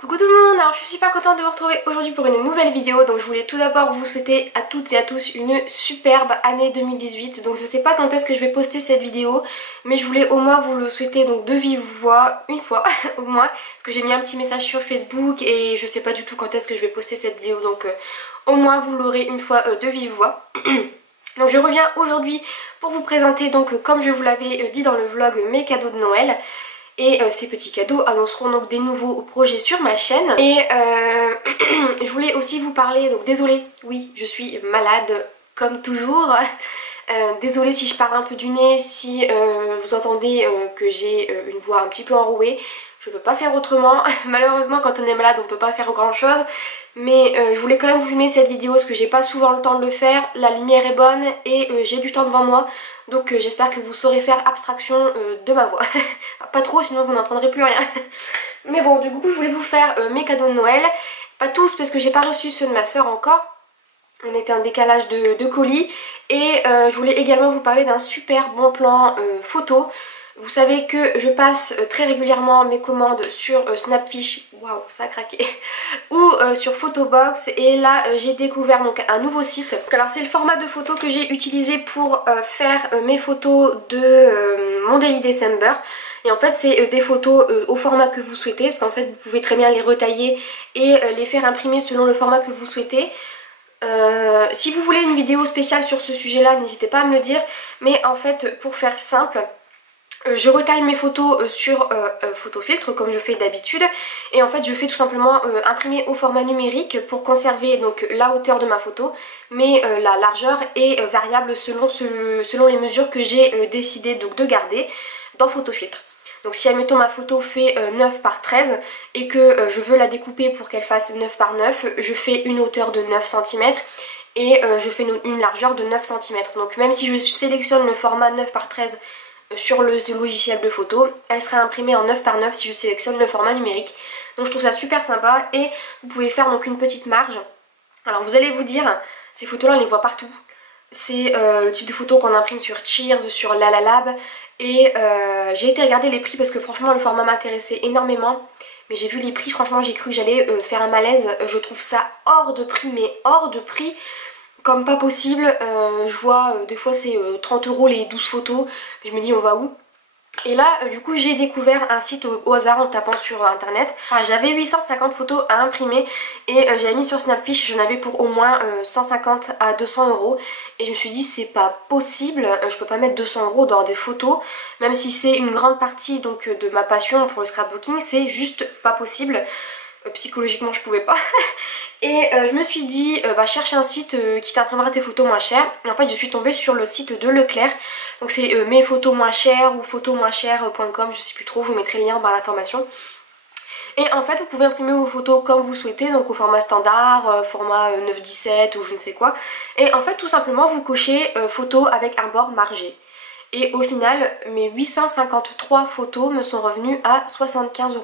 Coucou tout le monde, alors je suis super contente de vous retrouver aujourd'hui pour une nouvelle vidéo. Donc je voulais tout d'abord vous souhaiter à toutes et à tous une superbe année 2018. Donc je sais pas quand est-ce que je vais poster cette vidéo, mais je voulais au moins vous le souhaiter donc de vive voix, une fois au moins. Parce que j'ai mis un petit message sur Facebook et je sais pas du tout quand est-ce que je vais poster cette vidéo. Donc au moins vous l'aurez une fois de vive voix. Donc je reviens aujourd'hui pour vous présenter donc comme je vous l'avais dit dans le vlog mes cadeaux de Noël. Et ces petits cadeaux annonceront donc des nouveaux projets sur ma chaîne. Et je voulais aussi vous parler, donc désolée, oui je suis malade comme toujours. Désolée si je parle un peu du nez, si vous entendez que j'ai une voix un petit peu enrouée. Je peux pas faire autrement. Malheureusement quand on est malade on peut pas faire grand chose. Mais je voulais quand même vous filmer cette vidéo parce que j'ai pas souvent le temps de le faire. La lumière est bonne et j'ai du temps devant moi. Donc j'espère que vous saurez faire abstraction de ma voix. Pas trop sinon vous n'entendrez plus rien. Mais bon du coup je voulais vous faire mes cadeaux de Noël. Pas tous parce que j'ai pas reçu ceux de ma soeur encore. On était en décalage de colis. Et je voulais également vous parler d'un super bon plan photo. Vous savez que je passe très régulièrement mes commandes sur Snapfish, waouh ça a craqué, ou sur Photobox, et là j'ai découvert donc un nouveau site. Alors c'est le format de photo que j'ai utilisé pour faire mes photos de mon Daily December. Et en fait c'est des photos au format que vous souhaitez, parce qu'en fait vous pouvez très bien les retailler et les faire imprimer selon le format que vous souhaitez. Si vous voulez une vidéo spéciale sur ce sujet là n'hésitez pas à me le dire, mais en fait pour faire simple, je retaille mes photos sur photofiltre comme je fais d'habitude, et en fait je fais tout simplement imprimer au format numérique pour conserver donc la hauteur de ma photo, mais la largeur est variable selon les mesures que j'ai décidé donc de garder dans photofiltre. Donc si admettons ma photo fait 9 par 13 et que je veux la découper pour qu'elle fasse 9 par 9, je fais une hauteur de 9 cm et je fais une largeur de 9 cm. Donc même si je sélectionne le format 9 par 13 sur le logiciel de photo, elle sera imprimée en 9 par 9 si je sélectionne le format numérique. Donc je trouve ça super sympa et vous pouvez faire donc une petite marge. Alors vous allez vous dire, ces photos là on les voit partout. C'est le type de photo qu'on imprime sur Cheers, sur Lalalab. Et j'ai été regarder les prix parce que franchement le format m'intéressait énormément. Mais j'ai vu les prix, franchement j'ai cru que j'allais faire un malaise. Je trouve ça hors de prix, mais hors de prix. Comme pas possible, je vois des fois c'est 30 € les 12 photos, je me dis on va où? Et là du coup j'ai découvert un site au hasard en tapant sur internet. Enfin, j'avais 850 photos à imprimer et j'avais mis sur Snapfish, j'en avais pour au moins 150 à 200 € et je me suis dit c'est pas possible, je peux pas mettre 200 € dans des photos, même si c'est une grande partie donc de ma passion pour le scrapbooking, c'est juste pas possible. Psychologiquement je pouvais pas. Et je me suis dit cherche un site qui t'imprimera tes photos moins chères. Et en fait je suis tombée sur le site de Leclerc. Donc c'est mes photos moins chères ou photos-moins-chères.com, je sais plus trop, je vous mettrai le lien dans l'information. Et en fait vous pouvez imprimer vos photos comme vous souhaitez, donc au format standard, format 9-17 ou je ne sais quoi. Et en fait tout simplement vous cochez photo avec un bord margé. Et au final mes 853 photos me sont revenues à 75 €.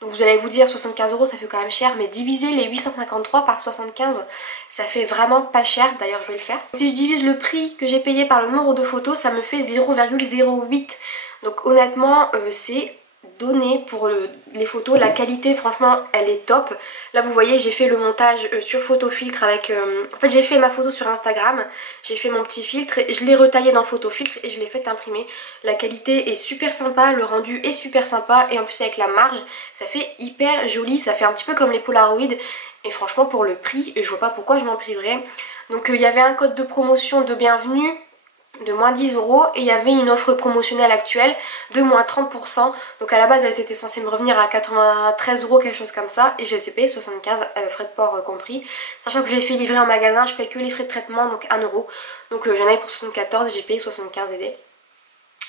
Donc vous allez vous dire 75 € ça fait quand même cher, mais diviser les 853 par 75 ça fait vraiment pas cher, d'ailleurs je vais le faire. Si je divise le prix que j'ai payé par le nombre de photos ça me fait 0,08. Donc honnêtement c'est donné pour les photos, la qualité franchement elle est top. Là vous voyez j'ai fait le montage sur photofiltre avec... En fait j'ai fait ma photo sur Instagram, j'ai fait mon petit filtre, et je l'ai retaillé dans photofiltre et je l'ai fait imprimer. La qualité est super sympa, le rendu est super sympa et en plus avec la marge ça fait hyper joli, ça fait un petit peu comme les Polaroid. Et franchement pour le prix je vois pas pourquoi je m'en priverais. Donc il y avait un code de promotion de bienvenue de moins 10 € et il y avait une offre promotionnelle actuelle de moins 30%. Donc à la base elles étaient censées me revenir à 93 € quelque chose comme ça, et je les ai payé 75, frais de port compris. Sachant que je les fait livrer en magasin, je paye que les frais de traitement, donc 1 €. Donc j'en avais pour 74 et j'ai payé 75 aidés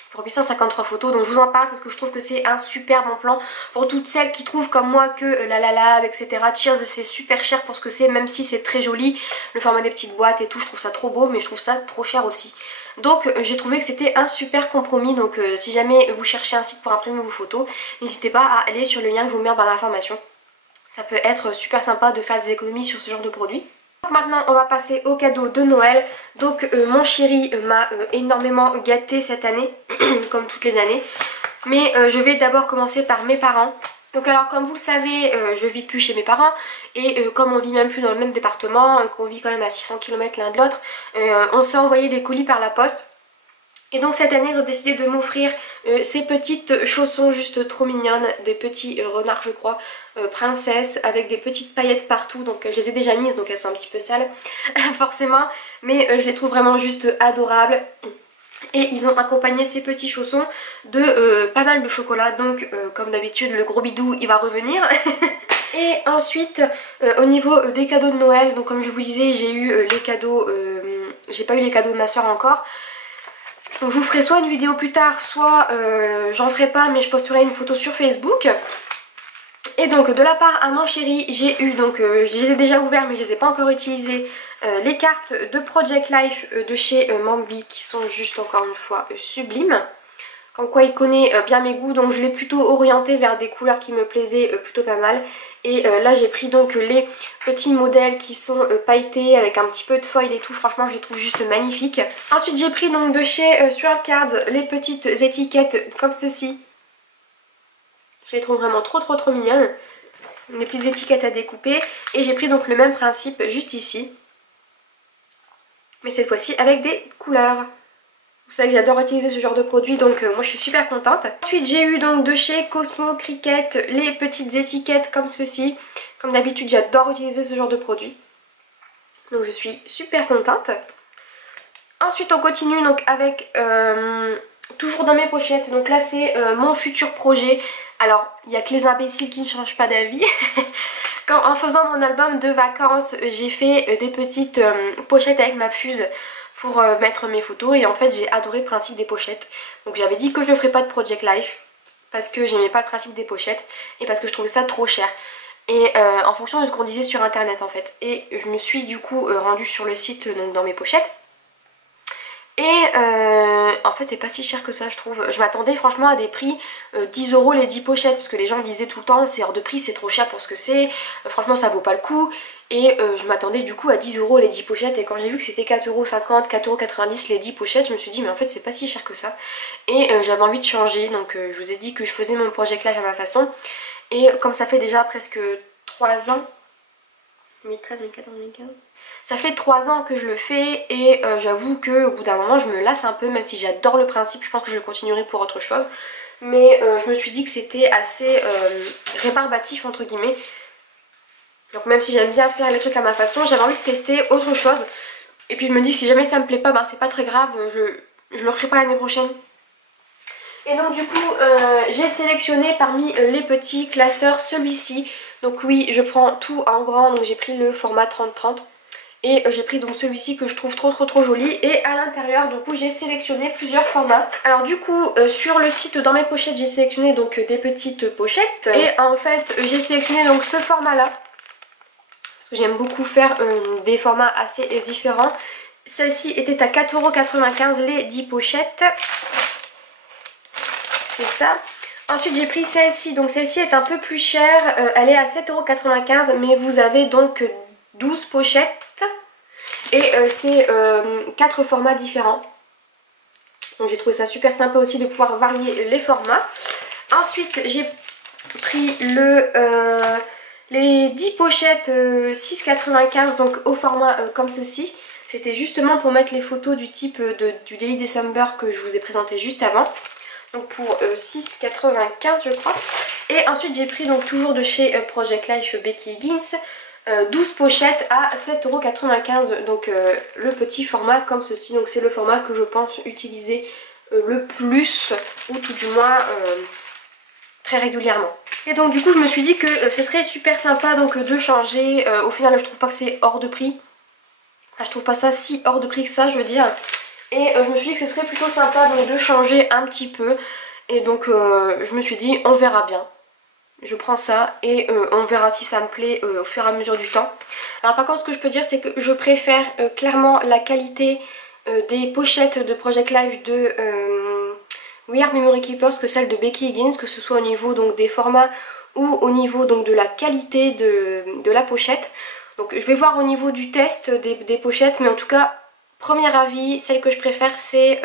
pour 853 photos. Donc je vous en parle parce que je trouve que c'est un super bon plan pour toutes celles qui trouvent comme moi que la Lab etc, Cheers c'est super cher pour ce que c'est, même si c'est très joli, le format des petites boîtes et tout, je trouve ça trop beau, mais je trouve ça trop cher aussi. Donc j'ai trouvé que c'était un super compromis. Donc si jamais vous cherchez un site pour imprimer vos photos, n'hésitez pas à aller sur le lien que je vous mets en barre d'information. Ça peut être super sympa de faire des économies sur ce genre de produit. Donc maintenant on va passer au cadeau de Noël. Donc mon chéri m'a énormément gâtée cette année, comme toutes les années. Mais je vais d'abord commencer par mes parents. Donc alors comme vous le savez, je vis plus chez mes parents et comme on vit même plus dans le même département, qu'on vit quand même à 600 km l'un de l'autre, on s'est envoyé des colis par la poste. Et donc cette année ils ont décidé de m'offrir ces petites chaussons juste trop mignonnes, des petits renards je crois, princesse, avec des petites paillettes partout. Donc je les ai déjà mises donc elles sont un petit peu sales forcément, mais je les trouve vraiment juste adorables. Et ils ont accompagné ces petits chaussons de pas mal de chocolat, donc comme d'habitude le gros bidou il va revenir. Et ensuite au niveau des cadeaux de Noël, donc comme je vous disais j'ai eu les cadeaux, j'ai pas eu les cadeaux de ma soeur encore. Donc je vous ferai soit une vidéo plus tard, soit j'en ferai pas mais je posterai une photo sur Facebook. Et donc de la part à mon chéri j'ai eu, donc je les ai déjà ouverts mais je les ai pas encore utilisés, les cartes de Project Life de chez Mambi qui sont juste encore une fois sublimes. Comme quoi il connaît bien mes goûts, donc je l'ai plutôt orienté vers des couleurs qui me plaisaient plutôt pas mal. Et là j'ai pris donc les petits modèles qui sont pailletés avec un petit peu de foil et tout, franchement je les trouve juste magnifiques. Ensuite j'ai pris donc de chez Swirlcard les petites étiquettes comme ceci. Je les trouve vraiment trop mignonnes. Des petites étiquettes à découper. Et j'ai pris donc le même principe juste ici. Mais cette fois-ci avec des couleurs. Vous savez que j'adore utiliser ce genre de produit, donc moi je suis super contente. Ensuite j'ai eu donc de chez Cosmo Cricket les petites étiquettes comme ceci. Comme d'habitude j'adore utiliser ce genre de produit. Donc je suis super contente. Ensuite on continue donc avec toujours dans mes pochettes. Donc là c'est mon futur projet. Alors il n'y a que les imbéciles qui ne changent pas d'avis. En faisant mon album de vacances j'ai fait des petites pochettes avec ma fuse pour mettre mes photos, et en fait j'ai adoré le principe des pochettes. Donc j'avais dit que je ne ferais pas de Project Life parce que j'aimais pas le principe des pochettes et parce que je trouvais ça trop cher. Et en fonction de ce qu'on disait sur internet en fait. Et je me suis du coup rendue sur le site donc dans mes pochettes. Et en fait c'est pas si cher que ça je trouve. Je m'attendais franchement à des prix 10 € les 10 pochettes, parce que les gens disaient tout le temps c'est hors de prix, c'est trop cher pour ce que c'est, franchement ça vaut pas le coup. Et je m'attendais du coup à 10 € les 10 pochettes, et quand j'ai vu que c'était 4,50 €, 4,90 € les 10 pochettes, je me suis dit mais en fait c'est pas si cher que ça. Et j'avais envie de changer, donc je vous ai dit que je faisais mon Project Life à ma façon. Et comme ça fait déjà presque 3 ans, 2013, 2014, 2015... ça fait 3 ans que je le fais, et j'avoue qu'au bout d'un moment je me lasse un peu, même si j'adore le principe, je pense que je continuerai pour autre chose. Mais je me suis dit que c'était assez rébarbatif entre guillemets. Donc même si j'aime bien faire les trucs à ma façon, j'avais envie de tester autre chose. Et puis je me dis que si jamais ça me plaît pas, ben c'est pas très grave, je le referai pas l'année prochaine. Et donc du coup j'ai sélectionné parmi les petits classeurs celui-ci. Donc oui, je prends tout en grand, donc j'ai pris le format 30-30. Et j'ai pris donc celui-ci que je trouve trop joli. Et à l'intérieur du coup j'ai sélectionné plusieurs formats. Alors du coup sur le site dans mes pochettes j'ai sélectionné donc des petites pochettes. Et en fait j'ai sélectionné donc ce format là, parce que j'aime beaucoup faire des formats assez différents. Celle-ci était à 4,95 € les 10 pochettes. C'est ça. Ensuite j'ai pris celle-ci, donc celle-ci est un peu plus chère, elle est à 7,95 € mais vous avez donc 12 pochettes. Et c'est 4 formats différents. Donc j'ai trouvé ça super sympa aussi de pouvoir varier les formats. Ensuite j'ai pris les 10 pochettes 6,95 € donc au format comme ceci. C'était justement pour mettre les photos du type du Daily December que je vous ai présenté juste avant. Donc pour 6,95 € je crois. Et ensuite j'ai pris donc toujours de chez Project Life Becky Higgins 12 pochettes à 7,95 €, donc le petit format comme ceci. Donc c'est le format que je pense utiliser le plus, ou tout du moins très régulièrement. Et donc du coup je me suis dit que ce serait super sympa donc de changer. Au final je trouve pas que c'est hors de prix, enfin, je trouve pas ça si hors de prix que ça je veux dire. Et je me suis dit que ce serait plutôt sympa donc de changer un petit peu. Et donc je me suis dit on verra bien. Je prends ça et on verra si ça me plaît au fur et à mesure du temps. Alors par contre ce que je peux dire c'est que je préfère clairement la qualité des pochettes de Project Life de We Are Memory Keepers que celle de Becky Higgins, que ce soit au niveau donc des formats ou au niveau donc de la qualité de la pochette. Donc je vais voir au niveau du test des pochettes, mais en tout cas premier avis, celle que je préfère c'est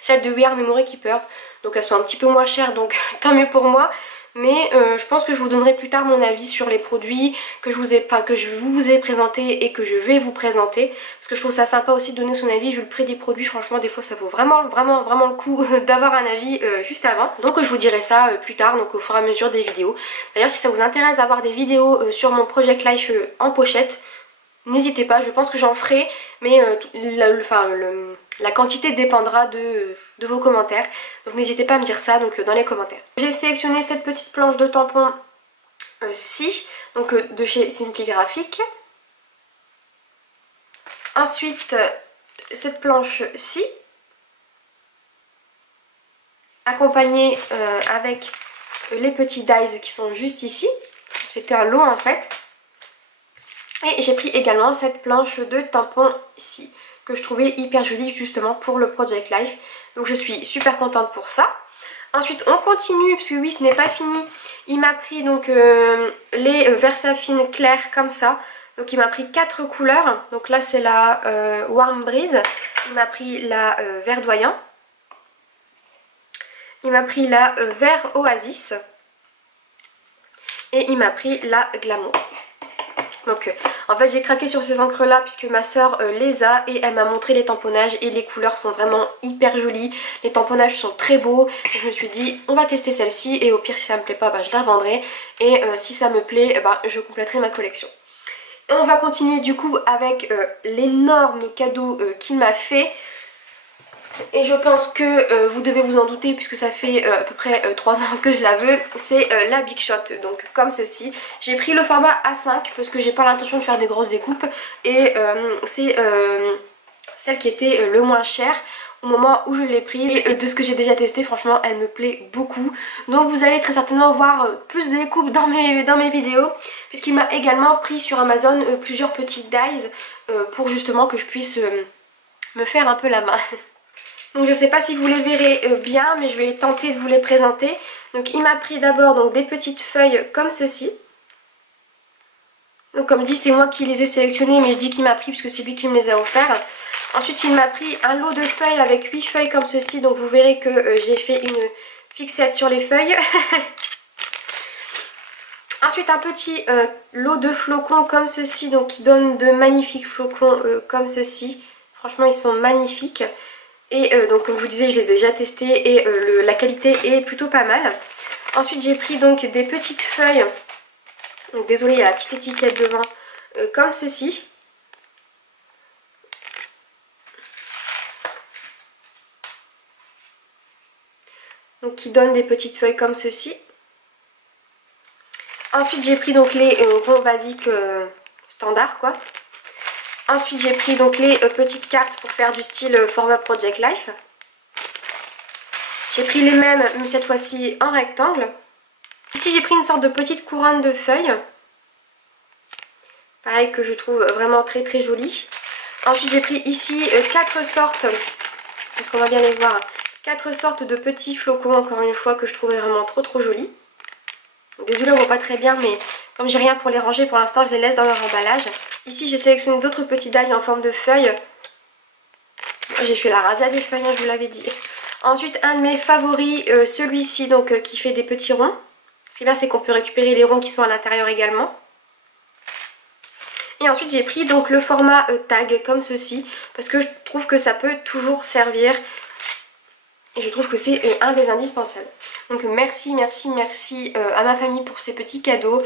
celle de We Are Memory Keepers. Donc elles sont un petit peu moins chères, donc tant mieux pour moi. Mais je pense que je vous donnerai plus tard mon avis sur les produits que je vous ai présentés et que je vais vous présenter. Parce que je trouve ça sympa aussi de donner son avis vu le prix des produits. Franchement des fois ça vaut vraiment le coup d'avoir un avis juste avant. Donc je vous dirai ça plus tard, donc au fur et à mesure des vidéos. D'ailleurs si ça vous intéresse d'avoir des vidéos sur mon Project Life en pochette, n'hésitez pas, je pense que j'en ferai, mais la quantité dépendra de vos commentaires. Donc n'hésitez pas à me dire ça donc, dans les commentaires. J'ai sélectionné cette petite planche de tampons ci, donc de chez Simply Graphic. Ensuite, cette planche-ci, accompagnée avec les petits dies qui sont juste ici. C'était un lot en fait. Et j'ai pris également cette planche de tampons ici, que je trouvais hyper jolie justement pour le Project Life. Donc je suis super contente pour ça. Ensuite on continue, parce que oui ce n'est pas fini. Il m'a pris donc les Versafine clairs comme ça. Donc il m'a pris 4 couleurs. Donc là c'est la Warm Breeze. Il m'a pris la Verdoyant. Il m'a pris la Vert Oasis. Et il m'a pris la Glamour. Donc en fait j'ai craqué sur ces encres là puisque ma soeur les a et elle m'a montré les tamponnages et les couleurs sont vraiment hyper jolies. Les tamponnages sont très beaux et je me suis dit on va tester celle-ci et au pire si ça me plaît pas je la vendrai et si ça me plaît je compléterai ma collection. Et on va continuer du coup avec l'énorme cadeau qu'il m'a fait. Et je pense que vous devez vous en douter puisque ça fait à peu près 3 ans que je la veux. C'est la Big Shot, donc comme ceci. J'ai pris le format A5 parce que j'ai pas l'intention de faire des grosses découpes. Et c'est celle qui était le moins chère au moment où je l'ai prise. Et de ce que j'ai déjà testé, franchement elle me plaît beaucoup. Donc vous allez très certainement voir plus de découpes dans mes vidéos. Puisqu'il m'a également pris sur Amazon plusieurs petits dies pour justement que je puisse me faire un peu la main. Donc je sais pas si vous les verrez bien mais je vais tenter de vous les présenter. Donc il m'a pris d'abord des petites feuilles comme ceci. Donc comme dit c'est moi qui les ai sélectionnées mais je dis qu'il m'a pris puisque c'est lui qui me les a offerts. Ensuite il m'a pris un lot de feuilles avec 8 feuilles comme ceci. Donc vous verrez que j'ai fait une fixette sur les feuilles. Ensuite un petit lot de flocons comme ceci, donc qui donne de magnifiques flocons comme ceci. Franchement ils sont magnifiques. Et donc comme je vous disais je les ai déjà testés et la qualité est plutôt pas mal. Ensuite j'ai pris donc des petites feuilles. Donc désolée il y a la petite étiquette devant. Comme ceci. Donc qui donnent des petites feuilles comme ceci. Ensuite j'ai pris donc les ronds basiques standards quoi. Ensuite j'ai pris donc les petites cartes pour faire du style format Project Life. J'ai pris les mêmes mais cette fois-ci en rectangle. Ici j'ai pris une sorte de petite couronne de feuilles. Pareil que je trouve vraiment très très jolie. Ensuite j'ai pris ici 4 sortes, parce qu'on va bien les voir, 4 sortes de petits flocons encore une fois que je trouvais vraiment trop jolis. Désolée on voit pas très bien mais comme j'ai rien pour les ranger pour l'instant je les laisse dans leur emballage. Ici j'ai sélectionné d'autres petits dies en forme de feuilles. J'ai fait la razzia des feuilles, je vous l'avais dit. Ensuite un de mes favoris, celui-ci donc qui fait des petits ronds. Ce qui est bien c'est qu'on peut récupérer les ronds qui sont à l'intérieur également. Et ensuite j'ai pris donc le format tag comme ceci parce que je trouve que ça peut toujours servir. Et je trouve que c'est un des indispensables. Donc merci à ma famille pour ces petits cadeaux.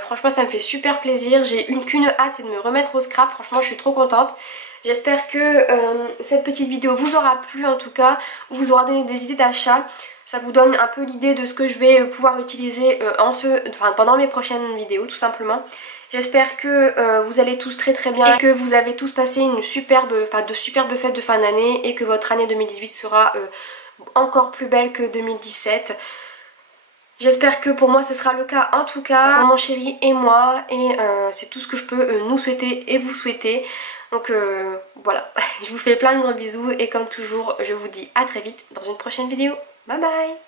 Franchement ça me fait super plaisir. J'ai qu'une hâte, c'est de me remettre au scrap. Franchement je suis trop contente. J'espère que cette petite vidéo vous aura plu en tout cas. Ou vous aura donné des idées d'achat. Ça vous donne un peu l'idée de ce que je vais pouvoir utiliser pendant mes prochaines vidéos tout simplement. J'espère que vous allez tous très bien et que vous avez tous passé de superbes fêtes de fin d'année et que votre année 2018 sera encore plus belle que 2017. J'espère que pour moi ce sera le cas en tout cas pour mon chéri et moi et c'est tout ce que je peux nous souhaiter et vous souhaiter. Donc voilà, je vous fais plein de gros bisous et comme toujours je vous dis à très vite dans une prochaine vidéo. Bye bye.